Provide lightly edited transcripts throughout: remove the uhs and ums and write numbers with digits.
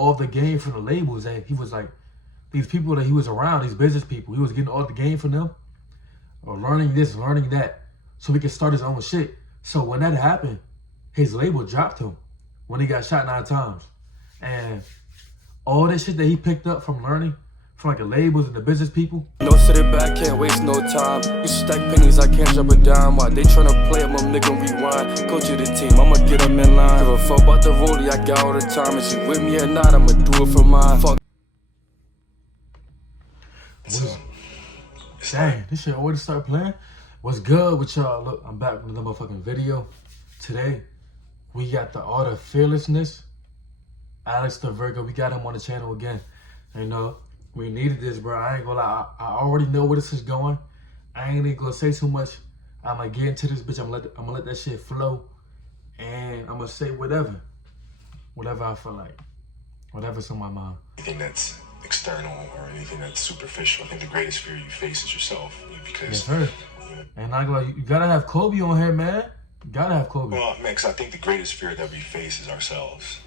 all the game from the labels, and he was like, these people that he was around, these business people, he was getting all the game from them, or learning this, learning that, so he could start his own shit. So when that happened, his label dropped him when he got shot 9 times. And all this shit that he picked up from learning from like the labels and the business people. No sitting back, can't waste no time. You stack pennies, I can't drop a dime. Why they tryna play them, I'm nigga rewind. Go to the team, I'ma get them in line. Give a fuck about the rollie I got all the time. If she with me or not, I'ma do it for mine. Fuck. Dang, this shit already start playing. What's good with y'all? Look, I'm back with another motherfucking video. Today, we got the Art of Fearlessness. Alex the Virgo, we got him on the channel again. You know, we needed this, bro. I ain't gonna lie. I already know where this is going. I ain't even gonna say too much. I'm gonna get into this bitch. I'm gonna let that shit flow. And I'm gonna say whatever I feel like. Whatever's on my mind. Anything that's external or anything that's superficial, I think the greatest fear you face is yourself. Because and I go, you gotta have Kobe on here, man. You gotta have Kobe. Well, man, because I think the greatest fear that we face is ourselves.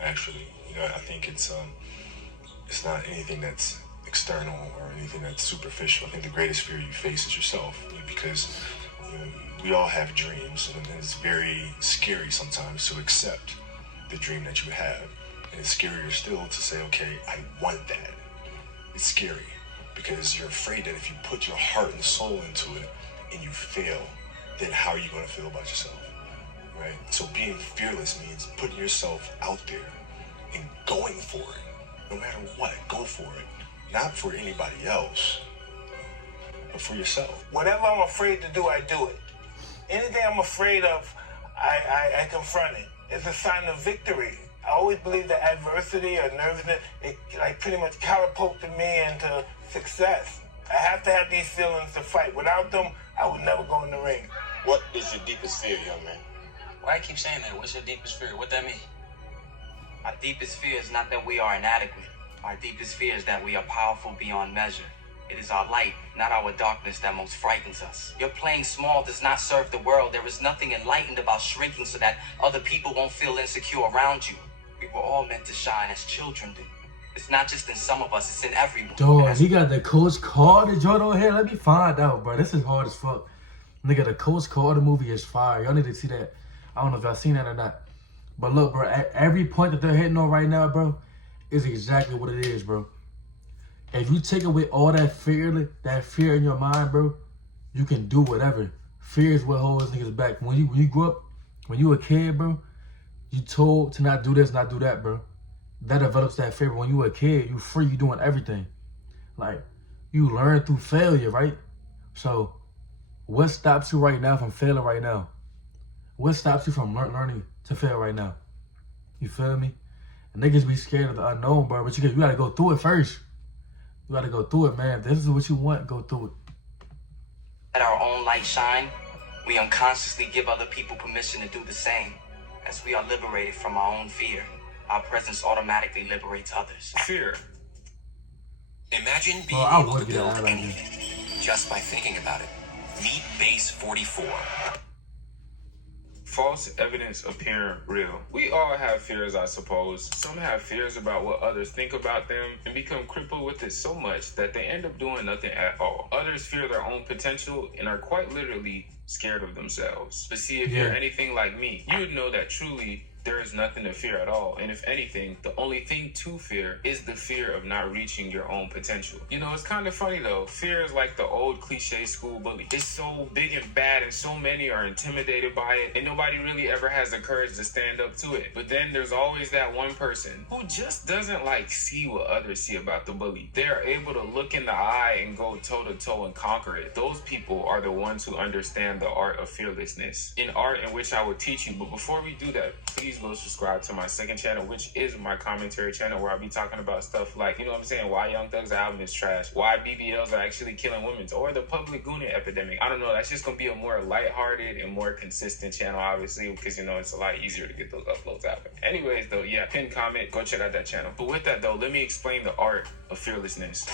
Actually, you know, I think it's not anything that's external or anything that's superficial. I think the greatest fear you face is yourself, because you know, we all have dreams, and it's very scary sometimes to accept the dream that you have, and it's scarier still to say, okay, I want that. It's scary because you're afraid that if you put your heart and soul into it and you fail, then how are you going to feel about yourself? Right? So being fearless means putting yourself out there and going for it. No matter what, go for it. Not for anybody else, but for yourself. Whatever I'm afraid to do, I do it. Anything I'm afraid of, I confront it. It's a sign of victory. I always believe that adversity or nervousness, it like pretty much catapulted me into success. I have to have these feelings to fight. Without them, I would never go in the ring. What is your deepest fear, young man? Why I keep saying that? What's your deepest fear? What that mean? Our deepest fear is not that we are inadequate. Our deepest fear is that we are powerful beyond measure. It is our light, not our darkness, that most frightens us. Your playing small does not serve the world. There is nothing enlightened about shrinking so that other people won't feel insecure around you. We were all meant to shine as children do. It's not just in some of us, it's in everyone. Dog, he got the Coach Carter joint on here. Let me find out, bro. This is hard as fuck. Nigga, the Coach Carter movie is fire. Y'all need to see that. I don't know if y'all seen that or not. But look, bro, at every point that they're hitting on right now, bro, is exactly what it is, bro. If you take away all that fear in your mind, bro, you can do whatever. Fear is what holds niggas back. When you grew up, when you were a kid, bro, you told to not do this, not do that, bro. That develops that fear. When you were a kid, you free, you doing everything. Like, you learn through failure, right? So, what stops you right now from failing right now? What stops you from learning to fail right now? You feel me? And niggas be scared of the unknown, bro. But you gotta go through it first. You gotta go through it, man. If this is what you want, go through it. Let our own light shine. We unconsciously give other people permission to do the same. As we are liberated from our own fear, our presence automatically liberates others. Fear. Imagine being I able to would get build out of anything here. just by thinking about it. Meet Base 44. False evidence appearing real. We all have fears, I suppose. Some have fears about what others think about them and become crippled with it so much that they end up doing nothing at all. Others fear their own potential and are quite literally scared of themselves. But see, if you're anything like me, you would know that truly there is nothing to fear at all. And if anything, the only thing to fear is the fear of not reaching your own potential. You know, it's kind of funny though. Fear is like the old cliche school bully. It's so big and bad and so many are intimidated by it and nobody really ever has the courage to stand up to it. But then there's always that one person who just doesn't like see what others see about the bully. They're able to look in the eye and go toe to toe and conquer it. Those people are the ones who understand the art of fearlessness, an art in which I will teach you. But before we do that, please go subscribe to my second channel, which is my commentary channel, where I'll be talking about stuff like, you know what I'm saying, why Young Thug's album is trash, why BBLs are actually killing women, or the public gooning epidemic. I don't know, that's just gonna be a more lighthearted and more consistent channel, obviously, because you know it's a lot easier to get those uploads out. Anyways though, yeah, pin comment, go check out that channel. But with that though, let me explain the art of fearlessness.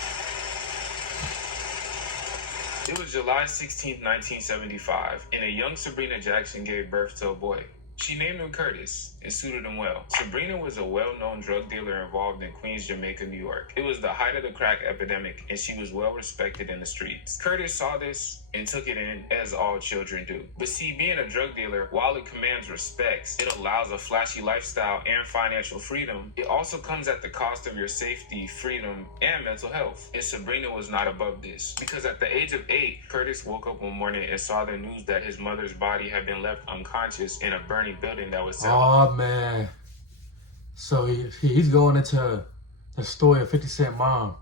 It was July 16th, 1975, and a young Sabrina Jackson gave birth to a boy. She named him Curtis. and suited him well. Sabrina was a well-known drug dealer involved in Queens, Jamaica, New York. It was the height of the crack epidemic, and she was well respected in the streets. Curtis saw this and took it in, as all children do. But see, being a drug dealer, while it commands respect, it allows a flashy lifestyle and financial freedom, it also comes at the cost of your safety, freedom, and mental health. And Sabrina was not above this, because at the age of 8, Curtis woke up one morning and saw the news that his mother's body had been left unconscious in a burning building that was set Oh man. So he's going into the story of 50 Cent mom.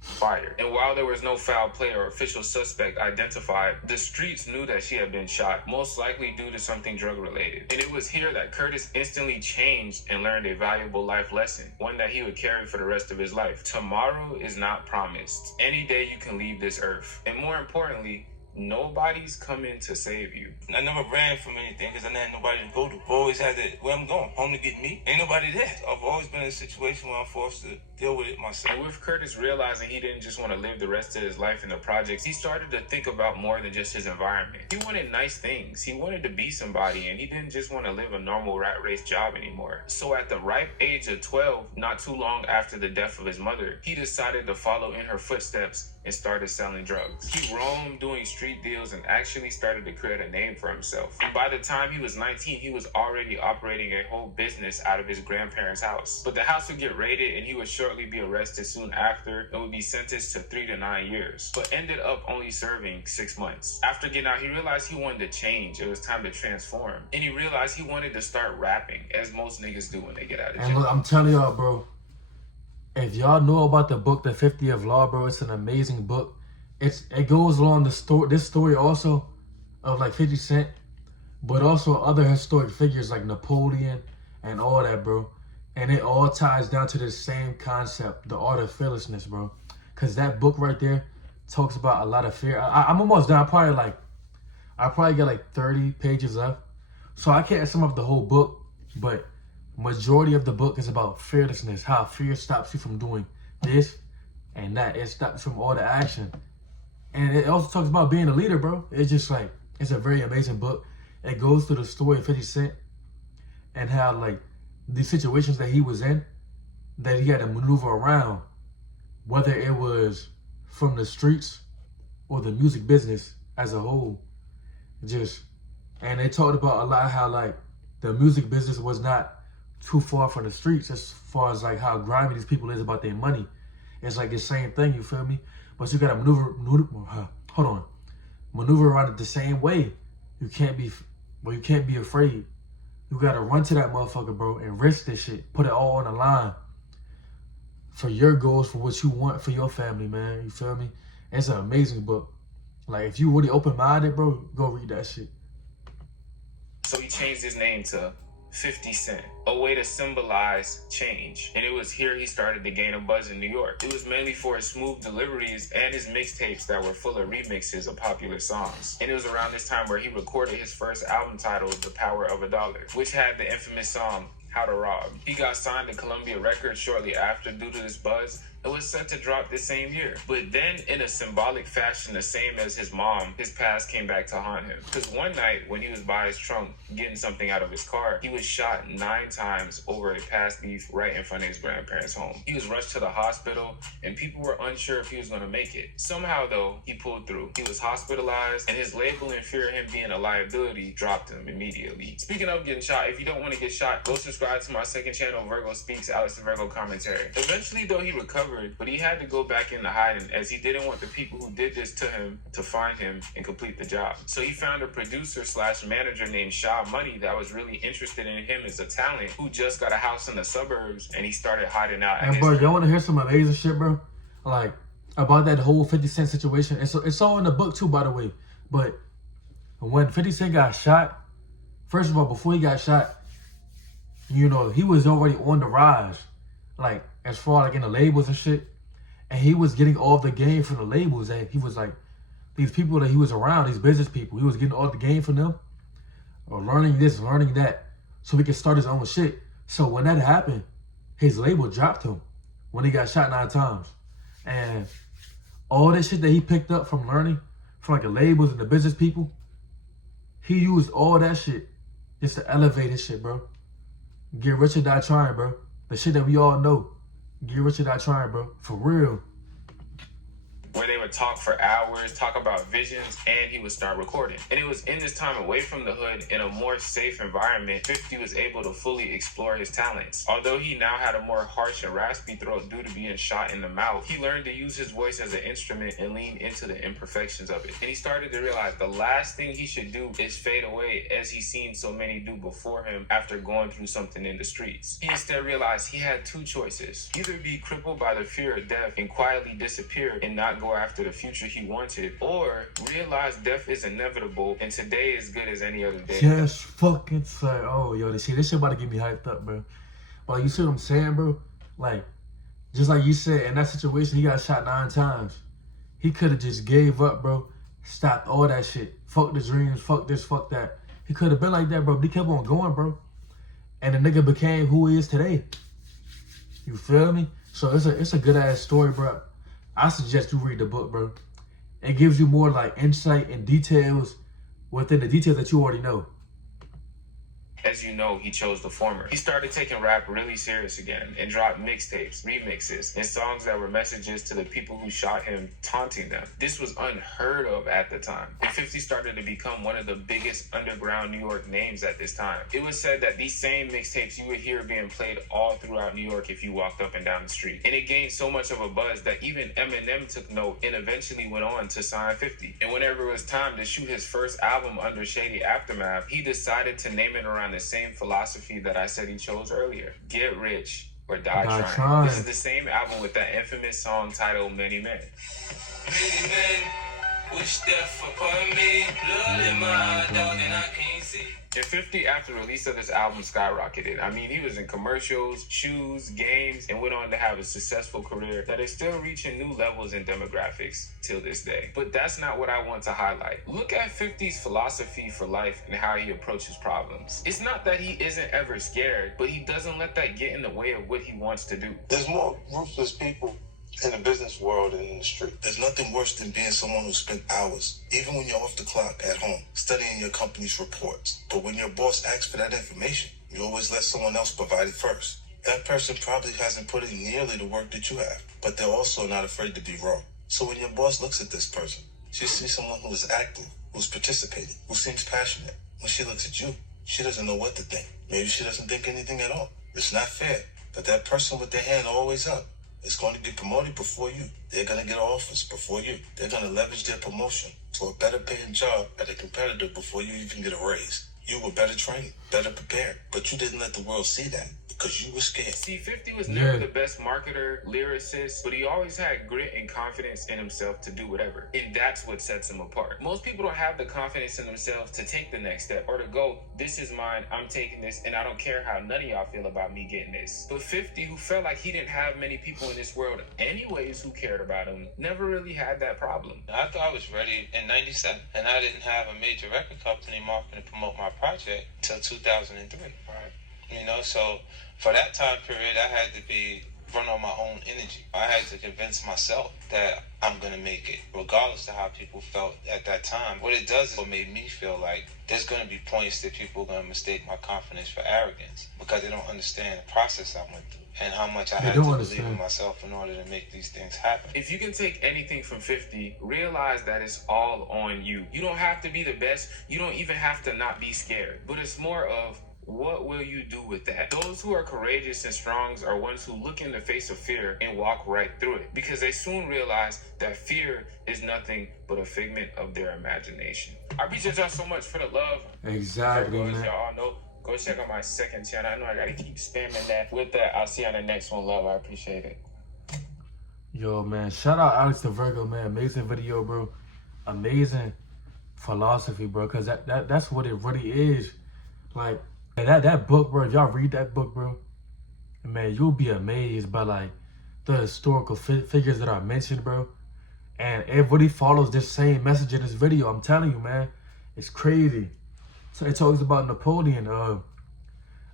fire. And while there was no foul play or official suspect identified, the streets knew that she had been shot, most likely due to something drug related. And it was here that Curtis instantly changed and learned a valuable life lesson, one that he would carry for the rest of his life. Tomorrow is not promised. Any day you can leave this earth. And more importantly, nobody's coming to save you. I never ran from anything because I didn't have nobody to go to. I've always had it where I'm going, home to get me. Ain't nobody there. I've always been in a situation where I'm forced to deal with it myself. And with Curtis realizing he didn't just want to live the rest of his life in the projects, he started to think about more than just his environment. He wanted nice things. He wanted to be somebody, and he didn't just want to live a normal rat race job anymore. So at the ripe age of 12, not too long after the death of his mother, he decided to follow in her footsteps and started selling drugs. He roamed doing street deals and actually started to create a name for himself. And by the time he was 19, he was already operating a whole business out of his grandparents' house. But the house would get raided and he would shortly be arrested soon after and would be sentenced to 3 to 9 years, but ended up only serving 6 months. After getting out, he realized he wanted to change. It was time to transform. And he realized he wanted to start rapping, as most niggas do when they get out of jail. And look, I'm telling y'all, bro, if y'all know about the book, The 50 of Law, bro, it's an amazing book. It goes along this story also of like 50 Cent, but also other historic figures like Napoleon and all that, bro. And it all ties down to the same concept, the Art of Fearlessness, bro. Cause that book right there talks about a lot of fear. I'm almost done. I probably got like 30 pages left, so I can't sum up the whole book, but majority of the book is about fearlessness, how fear stops you from doing this and that. It stops you from all the action. And it also talks about being a leader, bro. It's just like, it's a very amazing book. It goes through the story of 50 Cent and how like the situations that he was in, that he had to maneuver around, whether it was from the streets or the music business as a whole. And they talked about a lot how like the music business was not too far from the streets as far as like how grimy these people is about their money. It's like the same thing, you feel me? But you gotta maneuver around it the same way. You can't be afraid. You gotta run to that motherfucker, bro, and risk this shit. Put it all on the line for your goals, for what you want for your family, man. You feel me? It's an amazing book. Like, if you really open-minded, bro, go read that shit. So he changed his name to 50 Cent, a way to symbolize change. And it was here he started to gain a buzz in New York. It was mainly for his smooth deliveries and his mixtapes that were full of remixes of popular songs. And it was around this time where he recorded his first album titled The Power of a Dollar, which had the infamous song How to Rob. He got signed to Columbia Records shortly after due to this buzz. It was set to drop this same year. But then, in a symbolic fashion, the same as his mom, his past came back to haunt him. Because one night, when he was by his trunk getting something out of his car, he was shot 9 times over a past beef right in front of his grandparents' home. He was rushed to the hospital, and people were unsure if he was going to make it. Somehow, though, he pulled through. He was hospitalized, and his label and fear of him being a liability dropped him immediately. Speaking of getting shot, if you don't want to get shot, go subscribe to my second channel, Virgo Speaks, Alex the Virgo Commentary. Eventually, though, he recovered, but he had to go back into hiding as he didn't want the people who did this to him to find him and complete the job. So he found a producer / manager named Shaw Money that was really interested in him as a talent who just got a house in the suburbs, and he started hiding out. And bro, y'all want to hear some amazing shit, bro? Like, about that whole 50 Cent situation. It's all in the book too, by the way. But when 50 Cent got shot, first of all, before he got shot, you know, he was already on the rise. Like, as far like in the labels and shit. And he was getting all the game from the labels. And he was like, these people that he was around, these business people, he was getting all the game from them. Or learning this, learning that. So he could start his own shit. So when that happened, his label dropped him. When he got shot 9 times. And all that shit that he picked up from learning, from like the labels and the business people, he used all that shit just to elevate his shit, bro. Get rich or die trying, bro. The shit that we all know. Get rich or die trying, bro. For real. Where they would talk for hours, talk about visions, and he would start recording. And it was in this time away from the hood, in a more safe environment, 50 was able to fully explore his talents. Although he now had a more harsh and raspy throat due to being shot in the mouth, he learned to use his voice as an instrument and lean into the imperfections of it. And he started to realize the last thing he should do is fade away, as he's seen so many do before him after going through something in the streets. He instead realized he had two choices: either be crippled by the fear of death and quietly disappear and not go after the future he wanted, or realize death is inevitable and today is good as any other day. Just fucking say, oh, yo, this shit about to get me hyped up, bro. But you see what I'm saying, bro? Like, just like you said, in that situation, he got shot 9 times. He could have just gave up, bro. Stopped all that shit. Fuck the dreams, fuck this, fuck that. He could have been like that, bro, but he kept on going, bro. And the nigga became who he is today. You feel me? So it's a good ass story, bro. I suggest you read the book, bro. It gives you more like insight and details within the details that you already know. As you know, he chose the former. He started taking rap really serious again and dropped mixtapes, remixes, and songs that were messages to the people who shot him, taunting them. This was unheard of at the time. And 50 started to become one of the biggest underground New York names at this time. It was said that these same mixtapes you would hear being played all throughout New York if you walked up and down the street. And it gained so much of a buzz that even Eminem took note and eventually went on to sign 50. And whenever it was time to shoot his first album under Shady Aftermath, he decided to name it around the same philosophy that I said he chose earlier: get rich or die trying. This is the same album with that infamous song titled Many Men. Many men wish death upon me, blood in my dog and I can't see. And 50, after the release of this album, skyrocketed. I mean, he was in commercials, shoes, games, and went on to have a successful career that is still reaching new levels and demographics till this day. But that's not what I want to highlight. Look at 50's philosophy for life and how he approaches problems. It's not that he isn't ever scared, but he doesn't let that get in the way of what he wants to do. There's more ruthless people in the business world and in the street. There's nothing worse than being someone who spent hours, even when you're off the clock at home, studying your company's reports. But when your boss asks for that information, you always let someone else provide it first. That person probably hasn't put in nearly the work that you have, but they're also not afraid to be wrong. So when your boss looks at this person, she sees someone who is active, who's participating, who seems passionate. When she looks at you, she doesn't know what to think. Maybe she doesn't think anything at all. It's not fair that that person with their hand always up is going to get promoted before you. They're going to get office before you. They're going to leverage their promotion to a better paying job at a competitor before you even get a raise. You were better trained, better prepared, but you didn't let the world see that because you were scared. See, 50 was never the best marketer, lyricist, but he always had grit and confidence in himself to do whatever. And that's what sets him apart. Most people don't have the confidence in themselves to take the next step or to go, this is mine, I'm taking this, and I don't care how none of y'all feel about me getting this. But 50, who felt like he didn't have many people in this world anyways who cared about him, never really had that problem. I thought I was ready in 97, and I didn't have a major record company marketing to promote my project till 2003. Right. You know, so for that time period, I had to run on my own energy. I had to convince myself that I'm going to make it, regardless of how people felt at that time. What it does is what made me feel like there's going to be points that people are going to mistake my confidence for arrogance because they don't understand the process I went through and how much I had to believe in myself in order to make these things happen. If you can take anything from 50, realize that it's all on you. You don't have to be the best. You don't even have to not be scared. But it's more of, what will you do with that? Those who are courageous and strong are ones who look in the face of fear and walk right through it, because they soon realize that fear is nothing but a figment of their imagination. I appreciate y'all so much for the love. Exactly, man. Y'all all know, go check out my second channel. I know I gotta keep spamming that. With that, I'll see you on the next one. Love, I appreciate it. Yo, man, shout out Alex the Virgo, man. Amazing video, bro. Amazing philosophy, bro, because that's what it really is. Like, that book, bro, if y'all read that book, bro, man, you'll be amazed by, like, the historical figures that are mentioned, bro. And it really follows this same message in this video. I'm telling you, man, it's crazy. So it talks about Napoleon.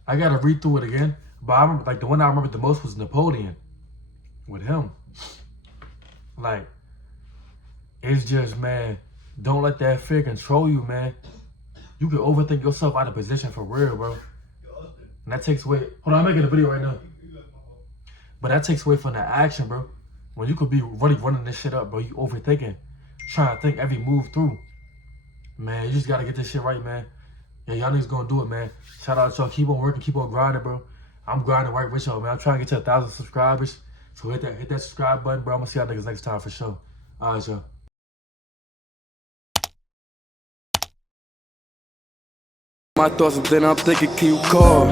I gotta read through it again, but I remember, like, the one I remember the most was Napoleon with him. Like, it's just, man, don't let that fear control you, man. You can overthink yourself out of position for real, bro. And that takes away, hold on, I'm making a video right now. But that takes away from the action, bro. When you could be really running this shit up, bro, you overthinking. Trying to think every move through. Man, you just gotta get this shit right, man. Yeah, y'all niggas gonna do it, man. Shout out to y'all. Keep on working, keep on grinding, bro. I'm grinding right with y'all, man. I'm trying to get to 1,000 subscribers. So hit that subscribe button, bro. I'm gonna see y'all niggas next time for sure. Alright, y'all. My thoughts and then I'm thinking, can you call?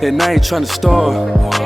And I ain't trying to stall.